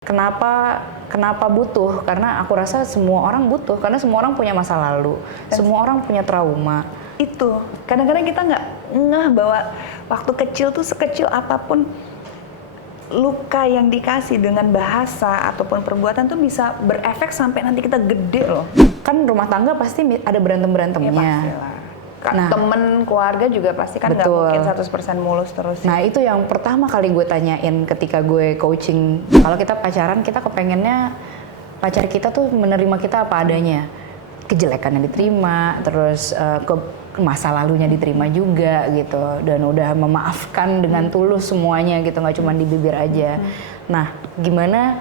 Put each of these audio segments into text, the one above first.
Kenapa butuh? Karena aku rasa semua orang butuh, karena semua orang punya masa lalu, semua orang punya trauma. Itu kadang-kadang kita nggak ngeh bahwa waktu kecil tuh sekecil apapun luka yang dikasih dengan bahasa ataupun perbuatan tuh bisa berefek sampai nanti kita gede loh. Kan rumah tangga pasti ada berantem-berantemnya. Ya, pastilah. Nah, temen, keluarga juga pasti kan nggak mungkin 100% mulus terus. Nah itu yang pertama kali gue tanyain ketika gue coaching. Kalau kita pacaran, kita kepengennya pacar kita tuh menerima kita apa adanya. Kejelekannya diterima, terus masa lalunya diterima juga gitu. Dan udah memaafkan dengan tulus semuanya gitu, nggak cuma di bibir aja. Nah gimana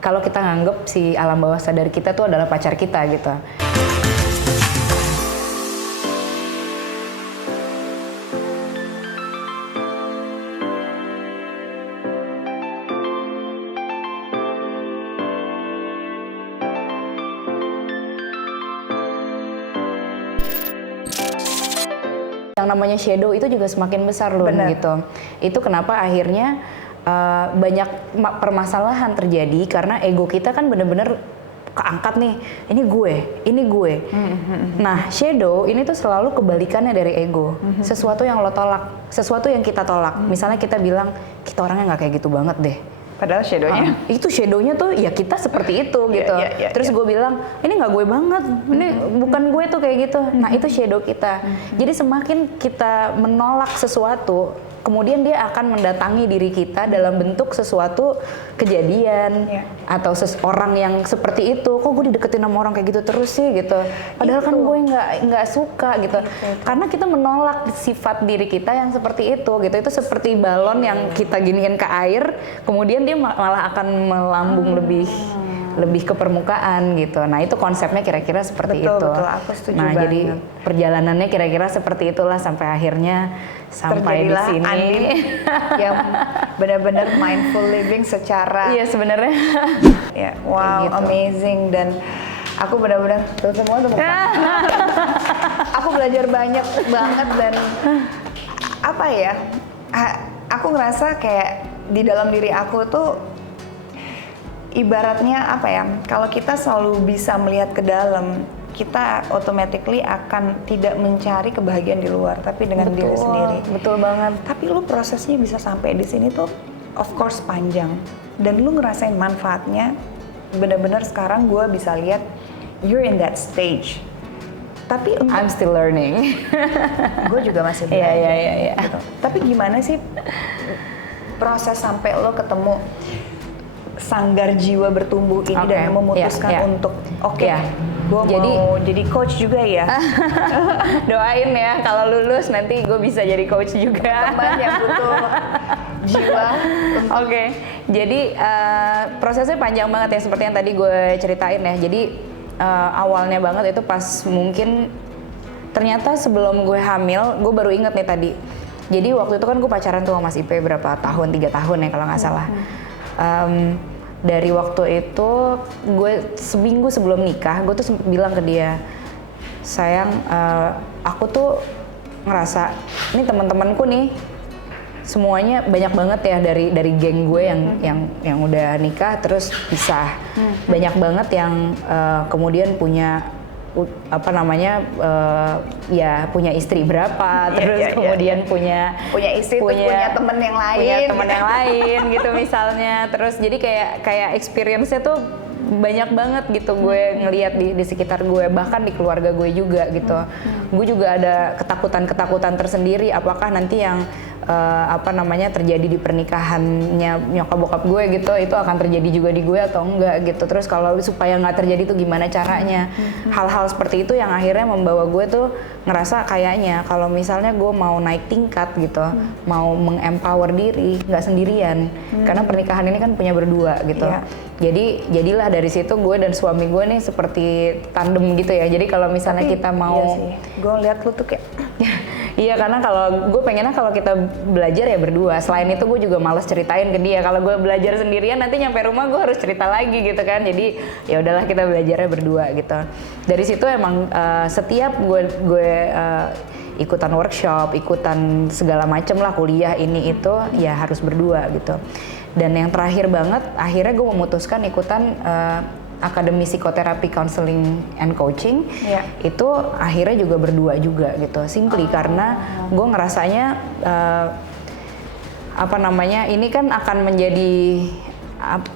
kalau kita nganggep si alam bawah sadar kita tuh adalah pacar kita gitu. Yang namanya shadow itu juga semakin besar loh gitu. Itu kenapa akhirnya banyak permasalahan terjadi karena ego kita kan bener-bener keangkat nih, ini gue. Nah shadow ini tuh selalu kebalikannya dari ego. Sesuatu yang lo tolak, sesuatu yang kita tolak. Misalnya kita bilang, kita orangnya nggak kayak gitu banget deh. Padahal shadownya itu shadownya tuh ya kita seperti itu gitu. Terus gue bilang ini nggak gue banget, ini bukan gue tuh kayak gitu. Nah itu shadow kita. Jadi semakin kita menolak sesuatu, kemudian dia akan mendatangi diri kita dalam bentuk sesuatu kejadian atau seseorang yang seperti itu. Kok gue dideketin sama orang kayak gitu terus sih gitu. Padahal kan gue nggak suka gitu. Karena kita menolak sifat diri kita yang seperti itu gitu. Itu seperti balon yang kita giniin ke air, kemudian dia malah akan melambung lebih ke permukaan gitu. Nah itu konsepnya kira-kira seperti itu. Betul, aku setuju banget. Jadi perjalanannya kira-kira seperti itulah sampai akhirnya sampai di sini. Andin yang benar-benar mindful living secara. Iya sebenarnya. Ya, wow, gitu. Amazing. Dan aku benar-benar semua tuh aku belajar banyak banget dan apa ya? Aku ngerasa kayak di dalam diri aku tuh ibaratnya apa ya, kalau kita selalu bisa melihat ke dalam, kita automatically akan tidak mencari kebahagiaan di luar, tapi dengan diri sendiri. Betul banget. Tapi lu prosesnya bisa sampai di sini tuh of course panjang, dan lu ngerasain manfaatnya. Benar-benar sekarang gue bisa lihat you're in that stage. Tapi I'm still learning. Gue juga masih belajar. Iya. Gitu. Tapi gimana sih proses sampai lo ketemu sanggar jiwa bertumbuh ini dan memutuskan untuk gue mau jadi coach juga ya. Doain ya kalau lulus nanti gue bisa jadi coach juga. Teman yang butuh jiwa. Jadi prosesnya panjang banget ya seperti yang tadi gue ceritain ya. Jadi awalnya banget itu pas mungkin ternyata sebelum gue hamil, gue baru inget nih tadi. Jadi waktu itu kan gue pacaran tuh sama Mas Ipe berapa tahun, 3 tahun ya kalau nggak salah. Dari waktu itu gue seminggu sebelum nikah, gue tuh sempet bilang ke dia, sayang, aku tuh ngerasa ini teman-temanku nih semuanya banyak banget ya dari geng gue yang udah nikah terus pisah. Banyak banget yang kemudian punya punya istri berapa, terus kemudian punya istri, punya temen yang lain, gitu misalnya. Terus jadi kayak experience-nya tuh banyak banget gitu gue ngelihat di sekitar gue, bahkan di keluarga gue juga gitu. Gue juga ada ketakutan tersendiri, apakah nanti yang terjadi di pernikahannya nyokap bokap gue gitu, itu akan terjadi juga di gue atau enggak gitu. Terus kalau supaya nggak terjadi tuh gimana caranya. Hal-hal seperti itu yang akhirnya membawa gue tuh ngerasa kayaknya kalau misalnya gue mau naik tingkat gitu, mau mengempower diri, nggak sendirian, karena pernikahan ini kan punya berdua gitu. Jadi jadilah dari situ gue dan suami gue nih seperti tandem gitu ya. Jadi kalau misalnya kita mau, gue lihat lu tuh kayak iya, karena kalau gue pengennya kalau kita belajar ya berdua. Selain itu gue juga malas ceritain ke dia. Kalau gue belajar sendirian nanti nyampe rumah gue harus cerita lagi gitu kan. Jadi ya udahlah kita belajarnya berdua gitu. Dari situ emang setiap gue ikutan workshop, ikutan segala macem lah, kuliah ini itu ya harus berdua gitu. Dan yang terakhir banget, akhirnya gue memutuskan ikutan Akademi Psikoterapi Counseling and Coaching. Itu akhirnya juga berdua juga gitu. Simply karena gue ngerasanya ini kan akan menjadi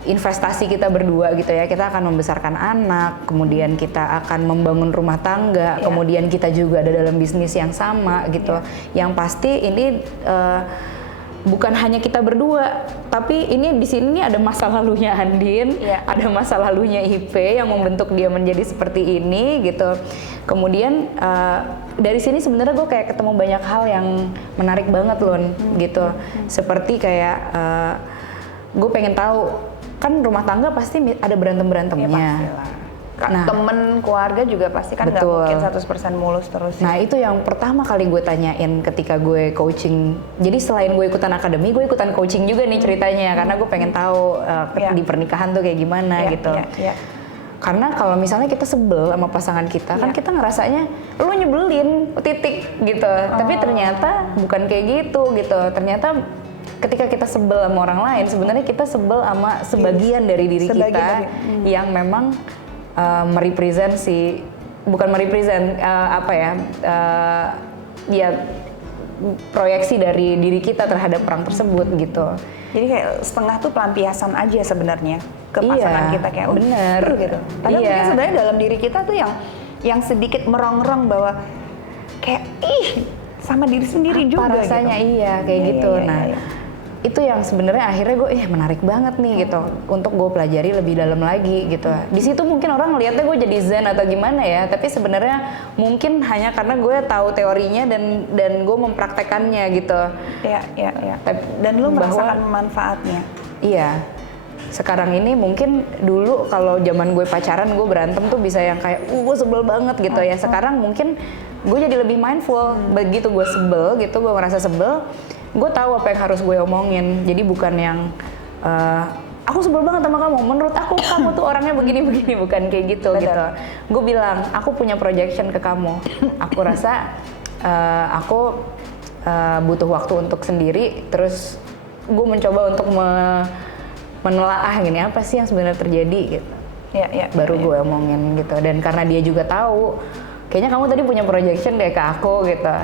investasi kita berdua gitu ya. Kita akan membesarkan anak, kemudian kita akan membangun rumah tangga, kemudian kita juga ada dalam bisnis yang sama gitu. Yang pasti ini bukan hanya kita berdua, tapi ini di sini ada masa lalunya Andin, ada masa lalunya IP yang membentuk dia menjadi seperti ini gitu. Kemudian dari sini sebenarnya gue kayak ketemu banyak hal yang menarik banget loh gitu. Seperti kayak gue pengen tahu, kan rumah tangga pasti ada berantem-berantemnya. Temen, keluarga juga pasti kan nggak mungkin 100% mulus terus. Nah itu yang pertama kali gue tanyain ketika gue coaching. Jadi selain gue ikutan akademi, gue ikutan coaching juga nih ceritanya. Karena gue pengen tahu di pernikahan tuh kayak gimana gitu. Karena kalau misalnya kita sebel sama pasangan kita, kan kita ngerasanya lu nyebelin, titik gitu. Tapi ternyata bukan kayak gitu. Ternyata ketika kita sebel sama orang lain, sebenarnya kita sebel sama sebagian dari diri kita yang memang merepresent proyeksi dari diri kita terhadap orang tersebut gitu. Jadi kayak setengah tuh pelampiasan aja sebenarnya ke pasangan kita kayak bener gitu. Padahal mungkin sebenarnya dalam diri kita tuh yang sedikit merongrong bahwa kayak sama diri sendiri apa juga rasanya gitu. Kayak gitu. Itu yang sebenarnya akhirnya gue menarik banget nih gitu untuk gue pelajari lebih dalam lagi gitu. Di situ mungkin orang ngelihatnya gue jadi zen atau gimana ya, tapi sebenarnya mungkin hanya karena gue tahu teorinya dan gue mempraktekannya gitu. Dan lu merasakan manfaatnya. Iya. Sekarang ini mungkin dulu kalau zaman gue pacaran gue berantem tuh bisa yang kayak gue sebel banget gitu ya. Sekarang mungkin gue jadi lebih mindful. Begitu gue sebel gitu, gue merasa sebel, gue tahu apa yang harus gue omongin. Jadi bukan yang aku sebel banget sama kamu, menurut aku kamu tuh orangnya begini, bukan kayak gitu. Gue bilang aku punya projection ke kamu, aku rasa aku butuh waktu untuk sendiri. Terus gue mencoba untuk menelaah gini, apa sih yang sebenarnya terjadi gitu. Baru gue omongin gitu. Dan karena dia juga tahu, kayaknya kamu tadi punya projection deh ke aku gitu.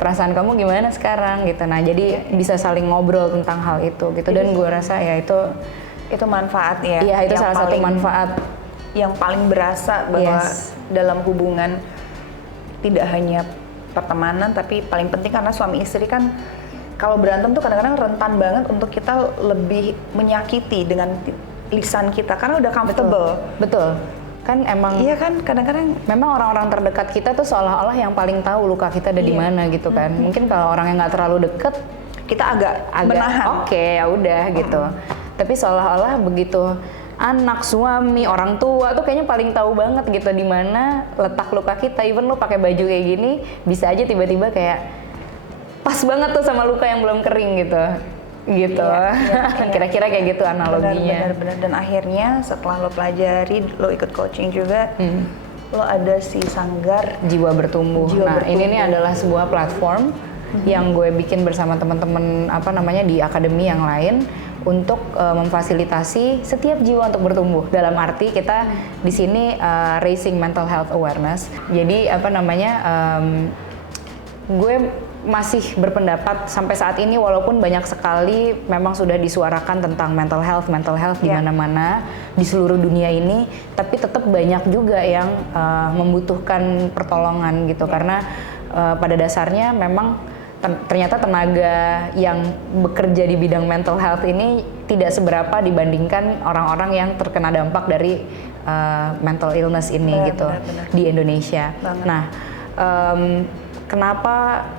Perasaan kamu gimana sekarang gitu. Nah jadi bisa saling ngobrol tentang hal itu gitu. Dan gue rasa ya itu manfaat ya. Iya, itu salah satu manfaat yang paling berasa bahwa dalam hubungan tidak hanya pertemanan, tapi paling penting karena suami istri kan kalau berantem tuh kadang-kadang rentan banget untuk kita lebih menyakiti dengan lisan kita karena udah comfortable. Betul. Kan emang kan kadang-kadang memang orang-orang terdekat kita tuh seolah-olah yang paling tahu luka kita ada di mana gitu kan. Mungkin kalau orang yang nggak terlalu deket kita agak menahan. Oke, ya udah gitu. Tapi seolah-olah begitu anak, suami, orang tua tuh kayaknya paling tahu banget gitu di mana letak luka kita. Even lo pakai baju kayak gini bisa aja tiba-tiba kayak pas banget tuh sama luka yang belum kering gitu. Kira-kira kayak gitu analoginya. Benar. Dan akhirnya setelah lo pelajari, lo ikut coaching juga, lo ada si Sanggar Jiwa Bertumbuh. Ini nih adalah sebuah platform yang gue bikin bersama teman-teman di akademi yang lain untuk memfasilitasi setiap jiwa untuk bertumbuh. Dalam arti kita di sini raising mental health awareness. Jadi gue masih berpendapat sampai saat ini walaupun banyak sekali memang sudah disuarakan tentang mental health di mana-mana di seluruh dunia ini, tapi tetap banyak juga yang membutuhkan pertolongan gitu karena pada dasarnya memang ternyata tenaga yang bekerja di bidang mental health ini tidak seberapa dibandingkan orang-orang yang terkena dampak dari mental illness ini benar. Di Indonesia. Nah,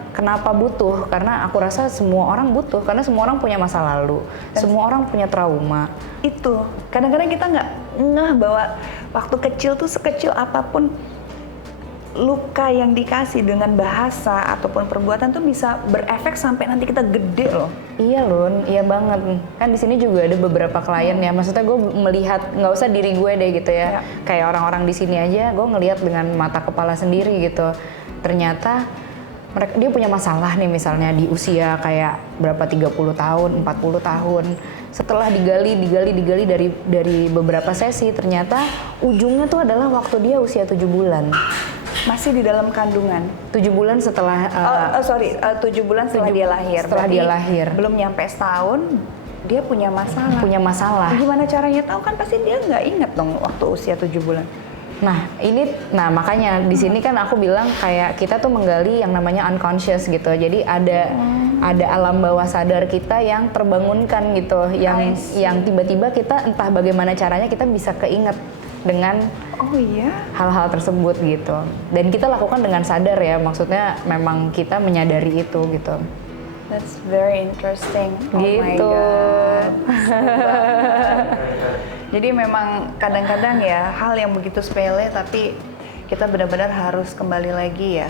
Kenapa butuh? Karena aku rasa semua orang butuh, karena semua orang punya masa lalu, semua orang punya trauma. Itu, kadang-kadang kita nggak ngeh bahwa waktu kecil tuh sekecil apapun luka yang dikasih dengan bahasa ataupun perbuatan tuh bisa berefek sampai nanti kita gede loh. Iya Lun, iya banget. Kan di sini juga ada beberapa klien ya, maksudnya gue melihat nggak usah diri gue deh gitu ya, kayak orang-orang di sini aja gue ngelihat dengan mata kepala sendiri gitu. Ternyata dia punya masalah nih misalnya di usia kayak berapa 30 tahun, 40 tahun. setelah digali dari beberapa sesi, ternyata ujungnya tuh adalah waktu dia usia 7 bulan. Masih di dalam kandungan. 7 bulan setelah 7 bulan setelah dia lahir. Setelah Berarti dia lahir. Belum nyampe setahun dia punya masalah. Punya masalah. Gimana caranya tahu? Kan pasti dia nggak inget dong waktu usia 7 bulan. Nah makanya di sini kan aku bilang kayak kita tuh menggali yang namanya unconscious gitu. Jadi ada alam bawah sadar kita yang terbangunkan gitu, yang tiba-tiba kita entah bagaimana caranya kita bisa keinget dengan hal-hal tersebut gitu. Dan kita lakukan dengan sadar ya, maksudnya memang kita menyadari itu gitu. That's very interesting. Oh Gitu. my god. Jadi memang kadang-kadang ya hal yang begitu sepele tapi kita benar-benar harus kembali lagi ya.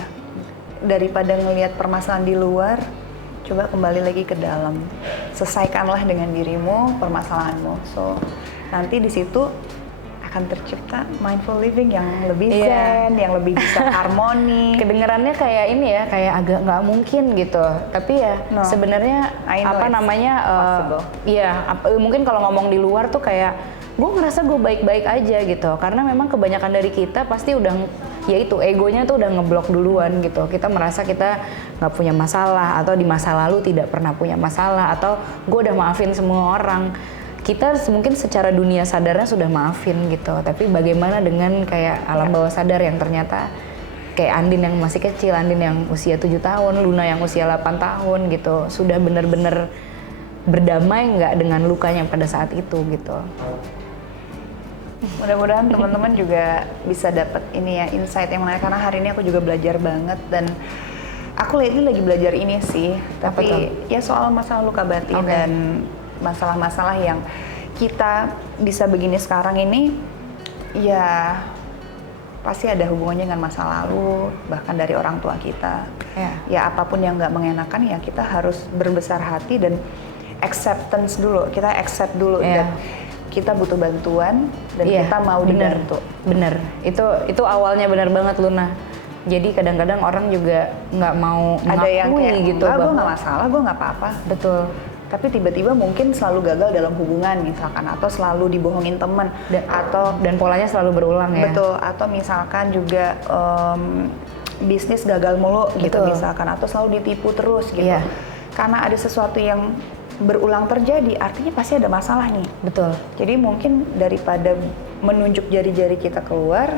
Daripada ngelihat permasalahan di luar, coba kembali lagi ke dalam. Selesaikanlah dengan dirimu permasalahanmu. So, nanti di situ akan tercipta mindful living yang lebih zen, yang lebih bisa harmoni. Kedengarannya kayak ini ya, kayak agak nggak mungkin gitu. Tapi ya sebenarnya mungkin kalau ngomong di luar tuh kayak gue ngerasa gue baik-baik aja gitu. Karena memang kebanyakan dari kita pasti udah, yaitu egonya tuh udah ngeblok duluan gitu. Kita merasa kita nggak punya masalah, atau di masa lalu tidak pernah punya masalah, atau gue udah maafin semua orang. Kita mungkin secara dunia sadarnya sudah maafin gitu, tapi bagaimana dengan kayak alam bawah sadar yang ternyata kayak Andin yang masih kecil, Andin yang usia 7 tahun, Luna yang usia 8 tahun gitu, sudah benar-benar berdamai nggak dengan lukanya pada saat itu gitu. Mudah-mudahan teman-teman juga bisa dapat ini ya, insight yang menarik, karena hari ini aku juga belajar banget, dan aku lagi belajar ini sih, tapi ya soal masalah luka batin dan masalah-masalah yang kita bisa begini sekarang ini ya pasti ada hubungannya dengan masa lalu, bahkan dari orang tua kita. Ya apapun yang nggak mengenakan ya kita harus berbesar hati dan acceptance dulu, kita accept dulu dan kita butuh bantuan dan kita mau dibantu. Bener, itu awalnya benar banget Luna. Jadi kadang-kadang orang juga nggak mau ada yang kayak gitu, gue nggak masalah, gue nggak apa-apa. Betul. Tapi tiba-tiba mungkin selalu gagal dalam hubungan misalkan, atau selalu dibohongin teman, dan polanya selalu berulang ya. Betul. Atau misalkan juga bisnis gagal mulu gitu misalkan, atau selalu ditipu terus gitu. Karena ada sesuatu yang berulang terjadi, artinya pasti ada masalah nih. Betul. Jadi mungkin daripada menunjuk jari-jari kita keluar,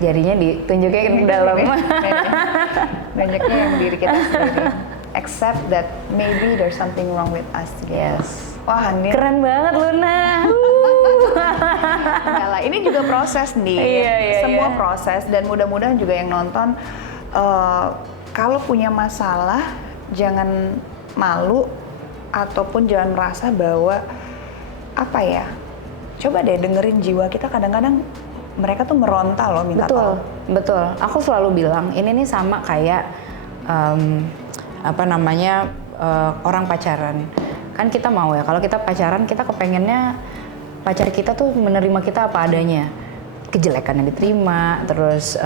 jarinya ditunjuknya ke dalam. Nunjuknya yang diri kita sendiri. Accept that maybe there's something wrong with us. Yes. Wah, Andin. Keren banget Luna. Enggak lah, ini juga proses nih. Semua proses, dan mudah-mudahan juga yang nonton kalau punya masalah jangan malu ataupun jangan merasa bahwa apa ya. Coba deh dengerin jiwa kita, kadang-kadang mereka tuh meronta loh minta tolong. Betul. Aku selalu bilang ini nih sama kayak orang pacaran. Kan kita mau ya, kalau kita pacaran kita kepengennya pacar kita tuh menerima kita apa adanya. Kejelekannya diterima, terus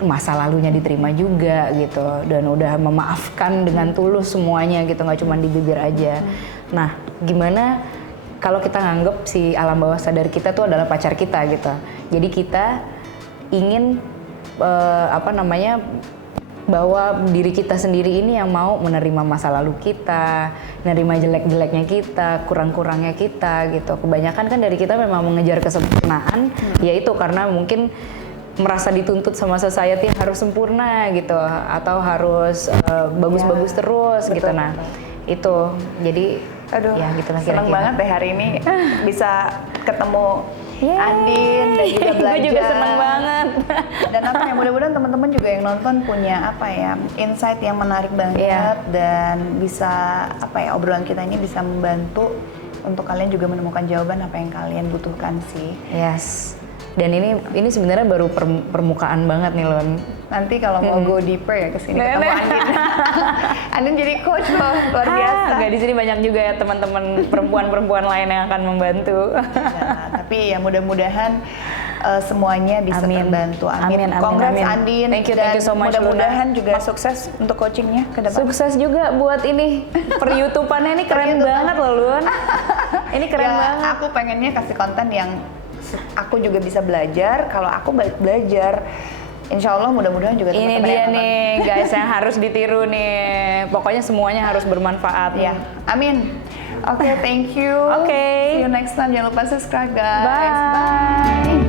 masa lalunya diterima juga gitu, dan udah memaafkan dengan tulus semuanya gitu, nggak cuma di bibir aja. Nah, gimana kalau kita nganggep si alam bawah sadar kita tuh adalah pacar kita gitu. Jadi kita ingin bahwa diri kita sendiri ini yang mau menerima masa lalu kita, menerima jelek-jeleknya kita, kurang-kurangnya kita gitu. Kebanyakan kan dari kita memang mengejar kesempurnaan, yaitu karena mungkin merasa dituntut sama society harus sempurna gitu, atau harus bagus-bagus terus gitu. Nah, itu jadi ya gitulah kira-kira. Seneng banget deh hari ini bisa ketemu Andin dan juga belajar. Gue juga seneng banget. Dan mudah-mudahan teman-teman juga yang nonton punya insight yang menarik banget, dan bisa obrolan kita ini bisa membantu untuk kalian juga menemukan jawaban apa yang kalian butuhkan sih. Yes. Dan ini sebenarnya baru permukaan banget nih Lon. Nanti kalau mau go deeper ya kesini ketemu Andin. Andin jadi coach loh, luar biasa. Enggak, di sini banyak juga ya teman-teman perempuan-perempuan lain yang akan membantu. Ya, tapi ya mudah-mudahan semuanya bisa terbantu. Amin. Congrats Andin. Thank you so much. Mudah-mudahan juga sukses untuk coachingnya ke depan. Sukses juga buat ini per YouTubeannya ini keren banget loh Lun. Ini keren Ya, banget. aku pengennya kasih konten yang aku juga bisa belajar. Kalau aku belajar, insya Allah mudah-mudahan juga Ini teman-teman dia yang nonton. nih guys yang harus ditiru nih. Pokoknya semuanya harus bermanfaat. Ya, amin. Oke, thank you. Oke. See you next time. Jangan lupa subscribe guys. Bye.